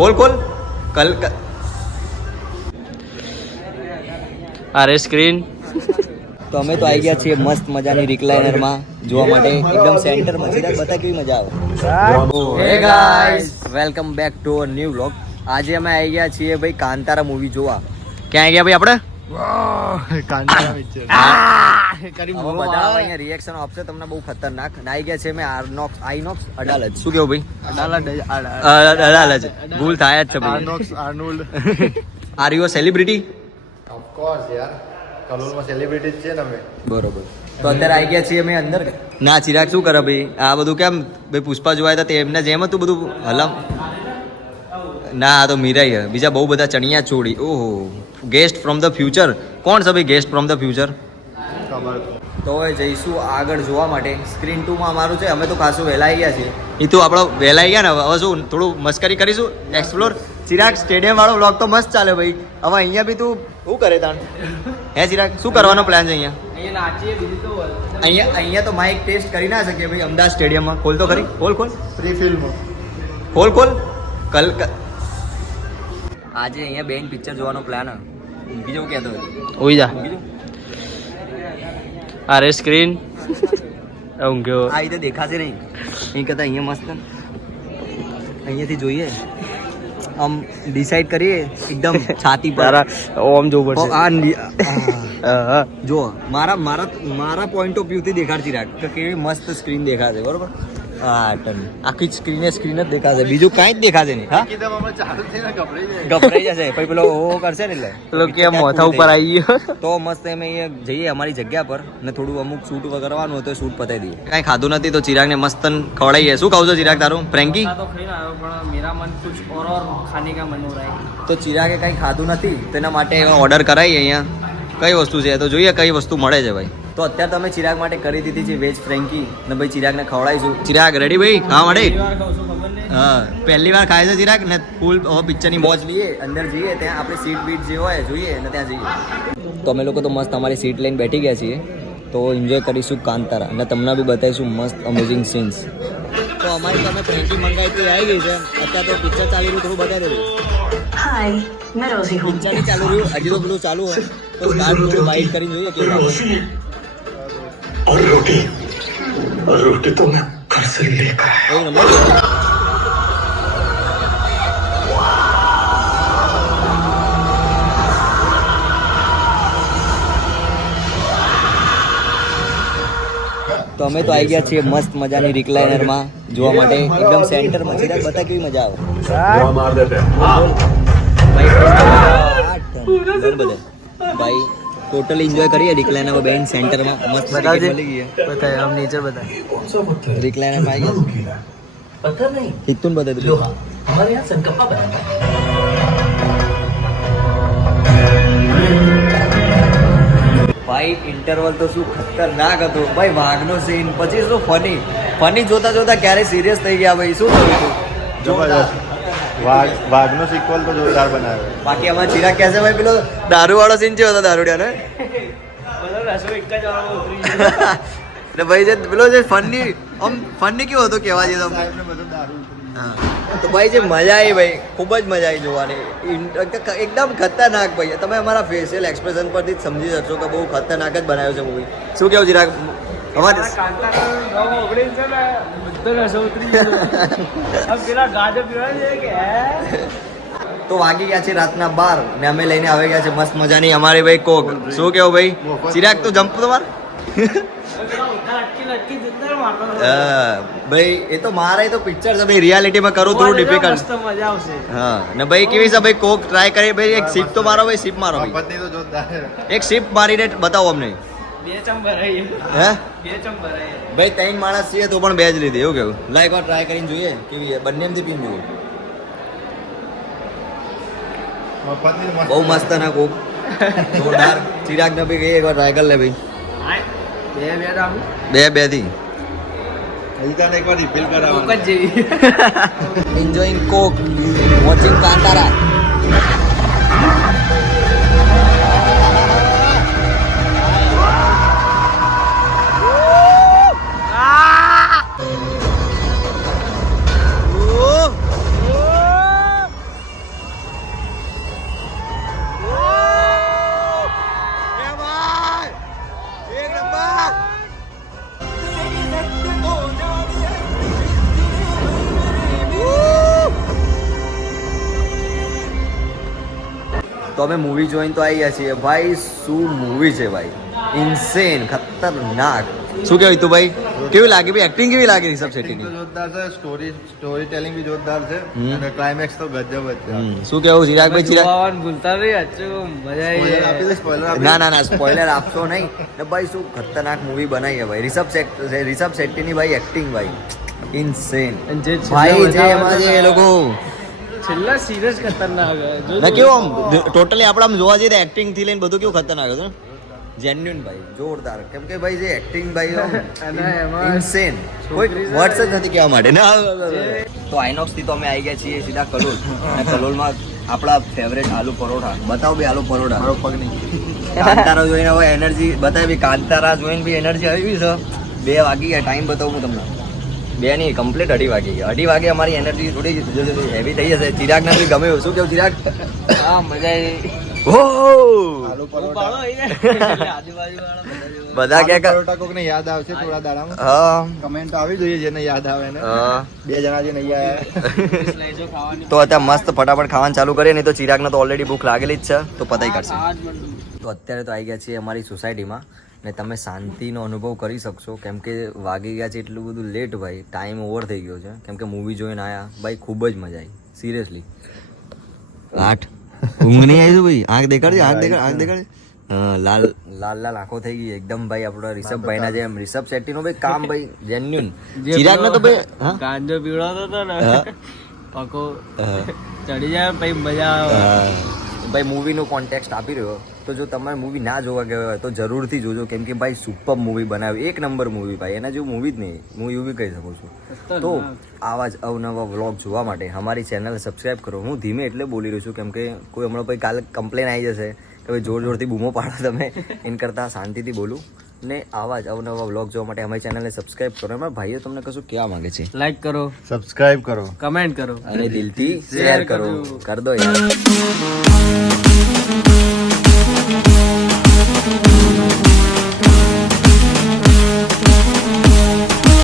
खोल खोल कल अरे स्क्रीन તો અમે તો આવી ગયા છીએ મસ્ત મજાની રિક્લાઇનરમાં જોવા માટે એકદમ સેન્ટરમાં સીધા બતા કેવી મજા આવે. હે guys welcome back to a new vlog. આજે અમે આવી ગયા છીએ ભાઈ કાંતારા મૂવી જોવા. ક્યાં આવી ગયા ભાઈ આપણે? કાંતારા પિક્ચર. બધા અહીંયા રિએક્શન આપશે તમને બહુ ખતરનાક. આવી ગયા છે અમે આઈનોક્સ અડાલજ. શું કેવું ભાઈ? અડાલજ ભૂલ થાય જ છે ભાઈ. Arnold are you a celebrity? Of course યાર, કલોલમાં સેલિબ્રિટી છે ને અમે. બરોબર. તો અત્યારે આવી ગયા છીએ અમે અંદર. ના ચિરાગ શું કરે ભાઈ? આ બધું કેમ ભાઈ પુષ્પા જોવાય હતા એમને જેમ હતું બધું હલમ. ના આ તો મીરાઈ બીજા બહુ બધા ચણિયા ચોળી. ઓહો ગેસ્ટ ફ્રોમ ધ ફ્યુચર. કોણ છે ભાઈ ગેસ્ટ ફ્રોમ ધ ફ્યુચર? તો હવે જઈશું આગળ જોવા માટે. સ્ક્રીન 2 માં અમારું છે. અમે તો ખાસું વહેલા આવી ગયા છીએ. એ તો આપણે વહેલા આવી ગયા ને હવે શું થોડું મસ્કરી કરીશું એક્સપ્લોર. ચિરાગ સ્ટેડિયમ વાળો વ્લોગ તો મસ્ત ચાલે ભાઈ. હવે અહીંયા બી તું શું કરે તાણ? હે ચિરાગ શું કરવાનો પ્લાન છે અહીંયા? અહીંયા તો માઇક ટેસ્ટ કરી ના શકીએ ભાઈ અમદાવાદ સ્ટેડિયમમાં. ખોલ તો ખરી. ખોલ ફ્રી ફિલ્મ ખોલ આજે અહીંયા બેન પિક્ચર જોવાનો પ્લાન બીજું કહેતો ઓઈ જા અરે સ્ક્રીન ઊંઘ્યો આ રીતે દેખાશે નહીં. અહીં કરતા અહીંયા મસ્ત અહીંયાથી જોઈએ આમ ડિસાઈડ કરીએ એકદમ છાતી પર ઓમ જોવું પડશે. જો મારા પોઈન્ટ ઓફ વ્યૂ થી દેખાડતી રાખ કે કેવી મસ્ત સ્ક્રીન દેખાશે. બરોબર હા ટન આખી સ્ક્રીન જ દેખાશે બીજું કાંઈ જ દેખાશે નહીં. હા ગભરાઈ જશે પછી પેલો ઓ કરશે ને એટલે પેલો કે મોથા ઉપર આવી ગયો. તો મસ્ત અમે અહીંયા જઈએ અમારી જગ્યા પર ને થોડું અમુક શૂટ કરવાનું હોય તો શૂટ પતાવી દઈએ. કાંઈ ખાધું નથી તો ચિરાગને મસ્ત ખવડાવીએ. શું ખાવ છો ચિરાગ તારું? ફ્રેન્કી તો ચિરાગે કંઈ ખાધું નથી તેના માટે ઓર્ડર કરાવીએ. અહીંયા કઈ વસ્તુ છે તો જોઈએ કઈ વસ્તુ મળે છે ભાઈ. તો અત્યારે તમે ચિરાગ માટે કરી દીધી છે વેજ ફ્રેન્કી ને ભાઈ ચિરાગને ખવડાવીશું. ચિરાગ રેડી ભાઈ ખાવા માટે? હા પહેલી વાર ખાય છે ચિરાગ ને ફૂલ પિક્ચરની મોજ લઈએ. અંદર જઈએ ત્યાં આપણે સીટ બીટ જે હોય જોઈએ ને ત્યાં જઈએ. તો અમે લોકો તો મસ્ત અમારી સીટ લઈને બેઠી ગયા છીએ. તો એન્જોય કરીશું કાંતારા અને તમને બી બતાવીશું મસ્ત અમેઝિંગ સીન્સ. તો અમારી તમે ફ્રેન્કી મંગાવી હતી આવી ગઈ છે. અત્યારે તો પિક્ચર ચાલી રહ્યું થોડું બતાવી દેવું. हाय मैं रोजी हूँ. પિક્ચર નહીં ચાલુ રહ્યું હજી તો પેલું ચાલુ હોય તો સ્ટાર્ટ થોડું વાઇટ કરીને જોઈએ કેવું और रोटी तो मैं घर से लेकर તો અમે તો આવી ગયા છીએ મસ્ત મજાની રિક્લાઇનરમાં જોવા માટે એકદમ સેન્ટરમાં. ચિરાગ બતા કેવી મજા આવે? मार देते हैं ભાઈ ટોટલ એન્જોય કરીએ રિક્લાઇનરમાં બેન સેન્ટરમાં મસ્ત ટિકિટ મળી ગઈ છે. બતાય આમ નીચે બતાય રિક્લાઇનરમાં આવી ગયા. पता नहीं હિતુન બતા દે हमारे यहाँ संकप्पा बनाता ભાઈ ઇન્ટરવલ તો શું ખતરનાક હતો ભાઈ. વાઘનો સીન પછી શું ફની જોતા જોતા ક્યારે સિરિયસ થઈ ગયા ભાઈ. શું થયું હતું? જબરદસ્ત. વાઘનો સિક્વલ તો જોરદાર બનાવ્યો. બાકી અમારા ચિરાગ કહે છે ભાઈ પેલો દારૂ વાળો સીન છે હતો દારૂડિયા ને એટલે ભાઈ જે પેલો જે ફની કેવો હતો કેવા જઈએ તો તો ભાઈ જે મજા આવી ભાઈ ખૂબ જ મજા આવી જોવાની. એકદમ ખતરનાક ભાઈ. તમે અમારા ફેશિયલ એક્સપ્રેશન પરથી જ સમજી શકશો કે બહુ ખતરનાક જ બનાવ્યો છે મૂવી. શું કેવું ચિરાગ? તો વાગી ગયા છે રાતના 12 ને અમે લઈને આવી ગયા છે મસ્ત મજાની અમારી ભાઈ કોક. શું કેવું ભાઈ? ચિરાગ તો જમ્પ તો માર. ભાઈ એ તો મારે તો પિક્ચર છે ભાઈ રિયાલિટીમાં કરું થોડું ડિફિકલ્ટ. હા ને ભાઈ કેવી છે ભાઈ કોક ટ્રાય કરી ભાઈ. એક સિપ તો મારો ભાઈ સિપ મારો ભાઈ. તો જોરદાર. એક સિપ મારીને બતાવો અમને. હે ભાઈ 3 માણસ છીએ તો પણ 2 જ લીધી. એવું કેવું? લાઈક વાર ટ્રાય કરીને જોઈએ કેવી બંને એમથી પીન જોઈએ. બહુ મસ્ત ના કોક જોરદાર. ચિરાગ ને ભાઈ એક વાર ટ્રાય કરી લે ભાઈ. બે થી એકવાર રિફિલ કરાવવાનું. એન્જોયિંગ કોક વોચિંગ કાંતારા. તો અમે મૂવી જોઈને તો આવી ગયા છીએ ભાઈ. શું મૂવી છે ભાઈ, ઇન્સેન, ખતરનાક. શું કહેવાય તું ભાઈ, કેવી લાગી ભાઈ, એક્ટિંગ કેવી લાગી રિષભ શેટ્ટીની? જોરદાર છે, સ્ટોરી ટેલિંગ બી જોરદાર છે અને ક્લાઇમેક્સ તો ગજબ જ છે. શું કેવું ચિરાગભાઈ? ચિરાગ ભૂલતા નહીં, અચ્છું મજા આવી Spoiler આપી દે, spoiler આપી દે. ના સ્પોઇલર આપશો નહીં ને ભાઈ. શું ખતરનાક મૂવી બનાવી છે ભાઈ. રિષભ શેટ્ટીની ભાઈ એક્ટિંગ ભાઈ ઇન્સેન અને જે ભાઈ. જે એમાં જે એ લોકો છેલ્લા સિરિયસ ખતરનાક ના કેવું આમ ટોટલી આપણે આમ જોવા જઈએ તો એક્ટિંગ થી લઈને બધું કેવું ખતરનાક હતું, જેન્યુન ભાઈ, જોરદાર. કેમ કે ભાઈ જે એક્ટિંગ ભાઈ અને એમાં ઇન્સેન, કોઈ વર્ડ્સ જ નથી કહેવા માટે ના. તો આઇનોક્સ થી તો અમે આવી ગયા છીએ સીધા કલોલ, અને કલોલમાં આપણા ફેવરેટ આલુ પરોઠા. બતાવો બી આલુ પરોઠા. મારો પગ નહીં. કાંતારા જોઈને હવે એનર્જી બતાવી, કાંતારા જોઈને બી એનર્જી આવી છે. 2 વાગી ગયા, ટાઈમ બતાવું હું તમને. 2 નહીં, કમ્પ્લીટ 2:30 વાગી ગયા. 2:30 વાગે અમારી એનર્જી થોડી હેવી થઈ જશે. ચિરાગને બી ગમે એવું. શું કેવું ચિરાગ? હા મજા આવી. આલુ પરોઠા. બધા કે પરોઠા કોકને યાદ આવશે થોડા દાડામાં. હા કમેન્ટ આવી જોઈએ જેને યાદ આવે ને. હા. 2 જણા જે નહીં આવ્યા. સ્લાઇસો ખાવાની તો અત્યારે મસ્ત ફટાફટ ખાવાનું ચાલુ કરીએ, નહીં તો ચિરાગને તો ઓલરેડી ભૂખ લાગેલી જ છે, તો પતાઈ કાઢશે. તો અત્યારે તો આવી ગયા છીએ અમારી સોસાયટીમાં, ને તમે શાંતિનો અનુભવ કરી શકશો. કેમ કે વાગી ગયા છે એટલું બધું લેટ ભાઈ, ટાઈમ ઓવર થઈ ગયો છે. કેમ કે મૂવી જોઈને આવ્યા ભાઈ, ખૂબ જ મજા આવી સિરિયસલી. 8 ઊંઘ નહીં આવી ભાઈ? આંખ દેખાડજે, આંખ દેખાડજે. હા, લાલ આંખો થઈ ગઈ એકદમ ભાઈ. આપણા રિષભભાઈના જેમ. રિષભ શેટ્ટીનું ભાઈ કામ ભાઈ જેન્યુન. ચિરાગને તો ભાઈ હા ગાંજો પીવડાવતો હતો ને, હા. પકો હા. ચડી જાય પછી મજા આવે. ભાઈ મૂવીનું કોન્ટેક્સ્ટ આપી રહ્યો, તો જો તમારે મૂવી ના જોવા ગયા હોય તો જરૂરથી જોજો. કેમ કે ભાઈ સુપર મૂવી બનાવી, 1 નંબર મૂવી ભાઈ. એના જેવું મૂવી જ નહીં, હું એવું બી કહી શકું છું. તો આવા જ અવનવા વ્લોગ જોવા માટે અમારી ચેનલ સબસ્ક્રાઈબ કરો. હું ધીમે એટલે બોલી રહ્યો છું કેમ કે કોઈ હમણાં ભાઈ કાલે કમ્પ્લેન આવી જશે કે ભાઈ જોરથી બૂમો પાડો તમે, એન કરતાં શાંતિથી બોલું. ને આવા જ અવનવા વ્લોગ જોવા માટે અમારી ચેનલને સબસ્ક્રાઈબ કરો. એમાં ભાઈઓ તમને કશું કહેવા માંગે છે, લાઈક કરો, સબસ્ક્રાઇબ કરો. કમેન્ટ કરો અને દિલથી શેર કરો. કર દો યાર.